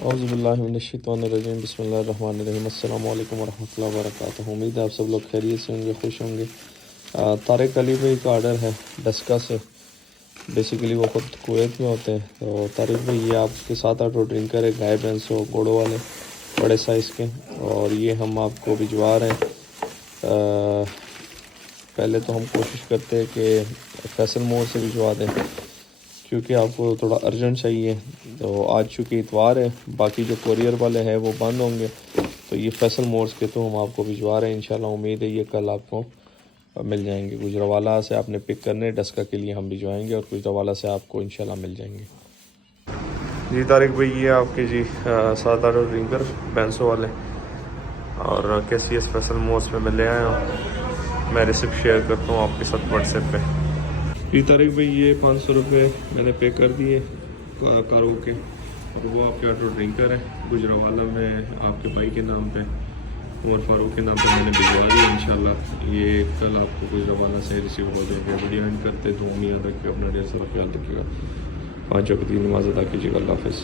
اعوذ باللہ من الشیطان الرجیم، بسم اللہ الرحمن الرحیم۔ السلام علیکم ورحمۃ اللہ وبرکاتہ۔ امید ہے آپ سب لوگ خیریت سے ہوں گے، خوش ہوں گے۔ طارق علی بھائی کا آرڈر ہے ڈسکا سے، بیسیکلی وہ خود کویت میں ہوتے ہیں۔ تو طارق بھائی یہ آپ کے 7-8 ڈرنکر ہے، گائے بھینسوں گوڑوں والے بڑے سائز کے، اور یہ ہم آپ کو بھجوا رہے ہیں۔ پہلے تو ہم کوشش کرتے ہیں کہ فیصل مور سے بھجوا دیں، کیونکہ آپ کو تھوڑا ارجنٹ چاہیے۔ تو آج چونکہ اتوار ہے، باقی جو کوریئر والے ہیں وہ بند ہوں گے، تو یہ فیصل مورس کے تو ہم آپ کو بھجوا رہے ہیں انشاءاللہ۔ امید ہے یہ کل آپ کو مل جائیں گے۔ گجرانوالہ سے آپ نے پک کرنے، ڈسکا کے لیے ہم بھجوائیں گے، اور گجرانوالہ سے آپ کو انشاءاللہ مل جائیں گے۔ جی طارق بھائی یہ آپ کے 7-8 ڈرنکر بینسو والے، اور کیسی اس فیصل مورس میں لے آیا ہوں، میں ریسیپٹ شیئر کرتا ہوں آپ کے ساتھ واٹس ایپ پہ۔ جی طارق بھائی یہ 500 روپے میں نے پے کر دیے کارو کے، اور وہ آپ کے 8 ڈرنکر ہیں۔ گجرانوالہ میں آپ کے بھائی کے نام پہ، عمر فاروق کے نام پہ میں نے بھجوا دیا انشاءاللہ۔ یہ کل آپ کو گجرانوالہ سے ریسیو ہو جائے گا۔ ویڈیو اینڈ کرتے دعا میں یاد رکھیے، اپنا ڈھیر سارا خیال رکھیے گا۔ 5 وقت کی نماز ادا کیجیے گا۔ اللہ حافظ۔